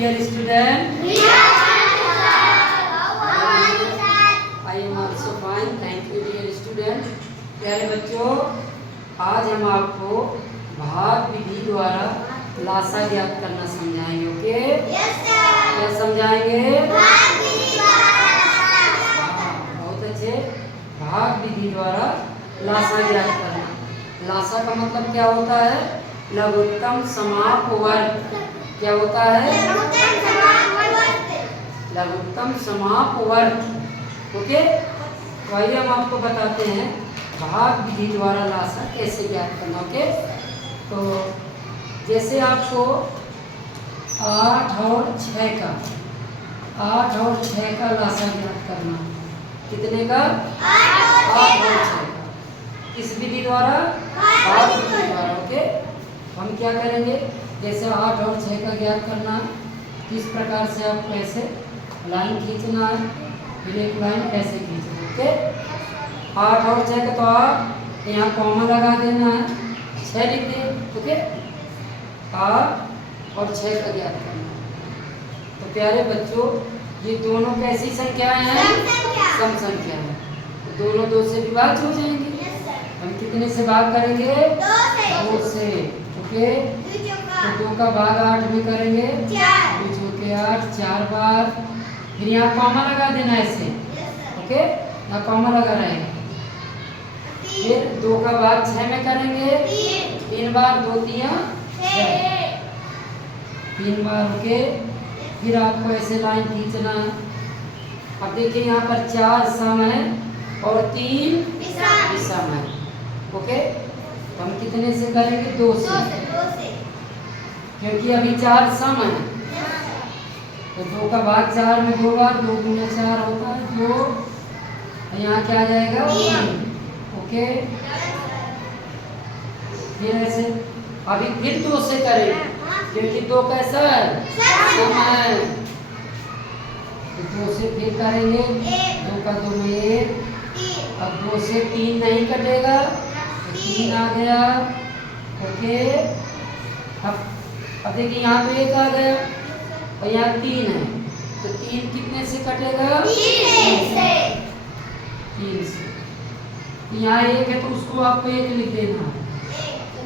dear student? I am also fine. Thank you, dear student. प्यारे बच्चों, आज हम आपको भाग विधि द्वारा लासा ज्ञात करना समझाएंगे। ओके? क्या समझाएंगे? बहुत अच्छे। भाग विधि द्वारा लासा ज्ञात करना। लासा का मतलब क्या होता है? लघुत्तम समाप वर्ग। क्या होता है? लघुत्तम समाप वर्ग। ओके, तो आइए हम आपको बताते हैं भाग विधि द्वारा लासा कैसे ज्ञात करना। ओके, तो जैसे आपको 8 और 6 का लासा ज्ञात करना। कितने का? 8 और 6 का। किस विधि द्वारा? भाग विधि द्वारा। ओके, हम क्या करेंगे? जैसे 8 और 6 का ज्ञात करना, किस प्रकार से आपको ऐसे लाइन खींचना है, फिर एक लाइन ऐसे खींचना। ओके, 8 और 6 का तो आप यहाँ कॉमा लगा देना है, 6 लिख दिए। ओके, 8 और 6 का ज्ञात करना। तो प्यारे बच्चों, ये दोनों कैसी संख्याएं हैं? सम संख्या है। तो दोनों 2 से विभाज्य हो जाएंगे। हम कितने से भाग करेंगे? 2 से। ओके, तो 2 का भाग 8 में करेंगे, 2 चौके 8, 4 बार। फिर यहाँ कॉमा लगा देना ऐसे। ओके, यहाँ कॉमा लगा रहेगा। फिर 2 का भाग 6 में करेंगे, 3 बार, 2 तिया 6, 3 बार। ओके, फिर आपको ऐसे लाइन खींचना है। अब देखिए यहाँ पर 4 सम है और 3 विषम है। ओके, तो हम कितने से करेंगे? 2 से, क्योंकि अभी 4 सम है। तो 2 का भाग 4 में 2 बार, 2 दूना 4 होता है 2। यहाँ क्या आ जाएगा? 3। ओके, फिर ऐसे अभी फिर 2 से करेंगे, क्योंकि 2 कैसा है? सम है। तो 2 से फिर करेंगे, 2 का 2 में 1। अब 2 से 3 नहीं कटेगा, 3 आ गया। ओके, अब देखिए यहाँ तो 1 आ गया और यहाँ 3 है, तो 3 कितने से कटेगा? 3 से। यहाँ 1 है तो उसको आपको 1 लिख देना है।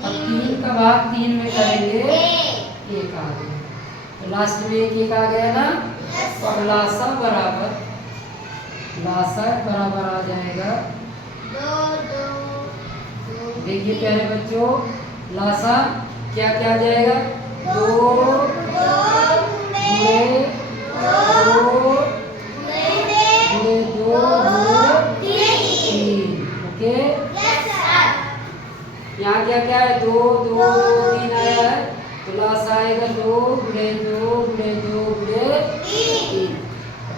अब 3 का भाग 3 में करेंगे, 1 आ गया। तो लास्ट में 1 आ गया ना, तो अब लासा बराबर आ जाएगा। देखिए प्यारे बच्चों, लासा क्या क्या आ जाएगा? 2 गुणे 2 गुणे 3। ओके, यहाँ क्या क्या है? 2 2 3 आया है, तो लासा आएगा 2 गुणे 2 गुणे 2 गुणे 3।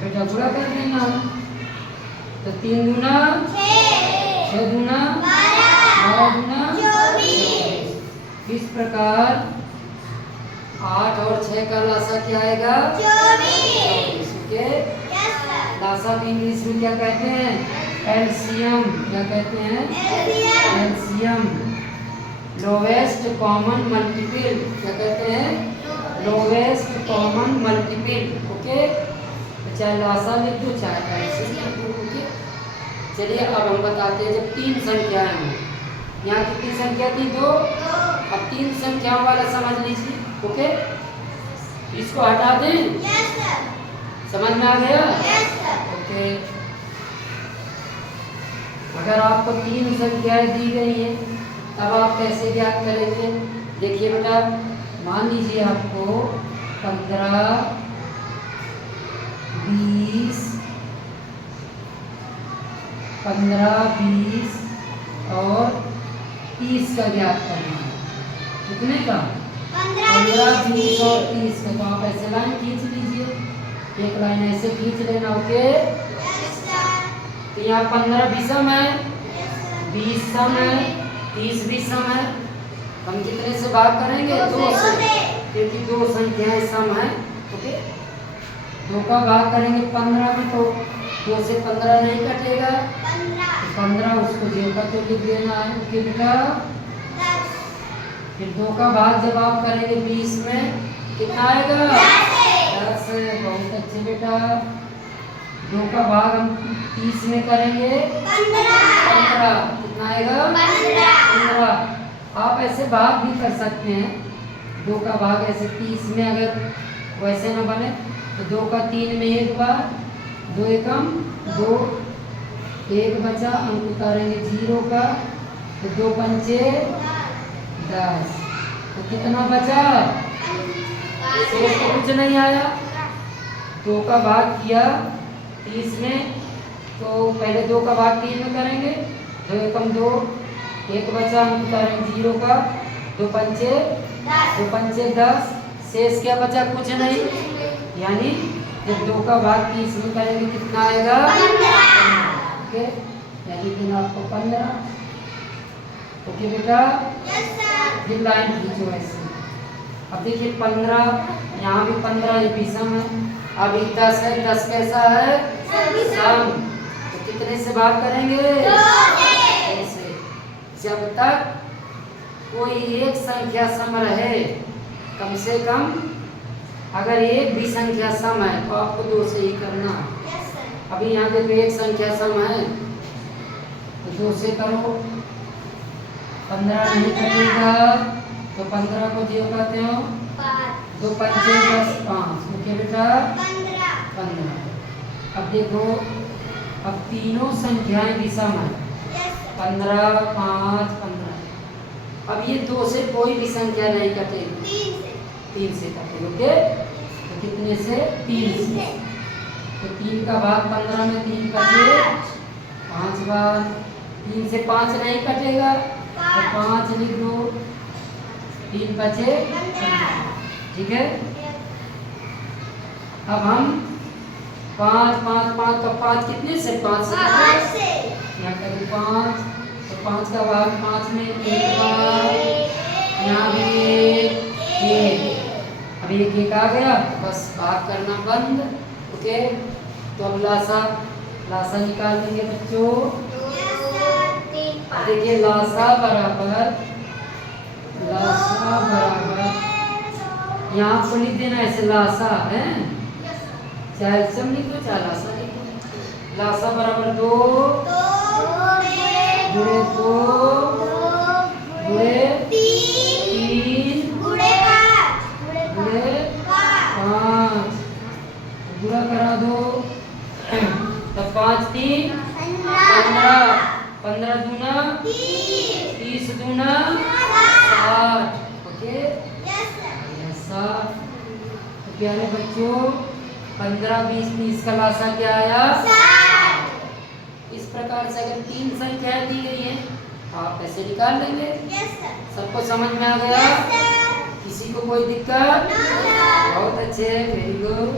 बेटा पूरा कर देना। तो 3 दूना 6 दूना 12 दूना 24। इस प्रकार 8 और 6 का लासा क्या आएगा? 24। ओके, लासा को इंग्लिश में क्या कहते हैं? एलसीएम। क्या कहते हैं? LCM, lowest common multiple. क्या कहते हैं? Lowest common multiple. ओके, चाहे लासा लिख दो, चाहे एलसीएम लिख दो। ओके, चलिए अब हम बताते हैं जब 3 संख्याएं हों। यहाँ कितनी संख्या थी? 2। अब 3 संख्याओं वाला समझ लीजिए। ओके, इसको हटा दें। समझ में आ गया? ओके, अगर आपको 3 संख्याएं दी गई हैं, तब आप कैसे ज्ञात करेंगे? देखिए बेटा, मान लीजिए आपको 15 20 और 30 का ज्ञात करना है। कितने का? 15 20 और 30 का। तो आप ऐसे लाइन खींच लीजिए, एक लाइन ऐसे खींच लेना। ओके, तो यहाँ 15 विषम है, 20 सम है, 30 भी सम है। हम कितने से भाग करेंगे? 2 से, क्योंकि 2 संख्याएं सम है। ओके, 2 का भाग करेंगे 15 में, तो 2 से 15 नहीं कटेगा, 15 उसको जो का तो लिख देना है। ओके बेटा, फिर 2 का भाग जब आप करेंगे 20 में, कितना आएगा? 10। बहुत अच्छे बेटा। 2 का भाग हम 30 में करेंगे 15। कितना आएगा 15। आप ऐसे भाग भी कर सकते हैं। 2 का भाग ऐसे 30 में अगर वैसे ना बने तो 2 का 3 में 1 बार, 2 एकम 2, 1 बचा, अंक उतारेंगे 0 का, तो 2 पंचे 10। तो कितना बचा? शेष तो कुछ नहीं आया। 2 का भाग किया 30 में, तो पहले 2 का भाग 3 में करेंगे, 2 एकम 2, 1 बचा, अंक उतारेंगे 0 का, 2 पंचे 10। शेष क्या बचा? कुछ नहीं। यानी जब 2 का भाग 30 में करेंगे कितना आएगा? 15। ओके, यानी कि आपको 15। ओके बेटा, फिर लाइन खींचो ऐसे। अब देखिए 15, यहाँ भी 15, ये भी सम है। अभी 10 है, 10 कैसा है? सम। तो कितने से भाग करेंगे? 2 से। जब तक कोई एक संख्या सम रहे, कम से कम अगर एक भी संख्या सम है तो आपको 2 से ही करना। अभी यहाँ पे एक संख्या सम है तो 2 से करो। 15 नहीं कटेगा तो 15 को 0 कहते हो, 2 पंचे 10, 5। ओके बेटा, 15। अब देखो, अब तीनों संख्याएं भी सम है, 15, 5, 15। अब ये 2 से कोई भी संख्या नहीं कटेगी, 3 से कटेगी। ओके, तो कितने से? 3 से। तो 3 का भाग 15 में 3 बचे 5 बार, 3 से 5 नहीं कटेगा तो 5 लिख दो, 3 बचे 15। ठीक है। अब हम 5, 5, 5 तो 5 कितने से? 5 से। यहाँ करें 5, तो 5 का भाग 5 में 1 बार, यहाँ भी 1। अब 1 आ गया, बस भाग करना बंद। ओके, तो अब लासा निकाल देंगे बच्चों। देखिए लासा बराबर यहाँ आपको लिख देना ऐसे, लासा है, चाहे एल्सियम लिख दो चाहे लासा लिख दो। लासा बराबर 2 गुणे 2 गुणे 3 गुणे 5, गुणा करा दो। तब 5 3 15, 15 दूना 30 दूना 60। ओके, 60। तो प्यारे बच्चों, 15, 20, 30 का लासा क्या आया? 60। इस प्रकार से अगर 3 संख्याएं दी गई हैं आप ऐसे निकाल लेंगे। सबको समझ में आ गया? किसी को कोई दिक्कत? बहुत अच्छे, वेरी गुड।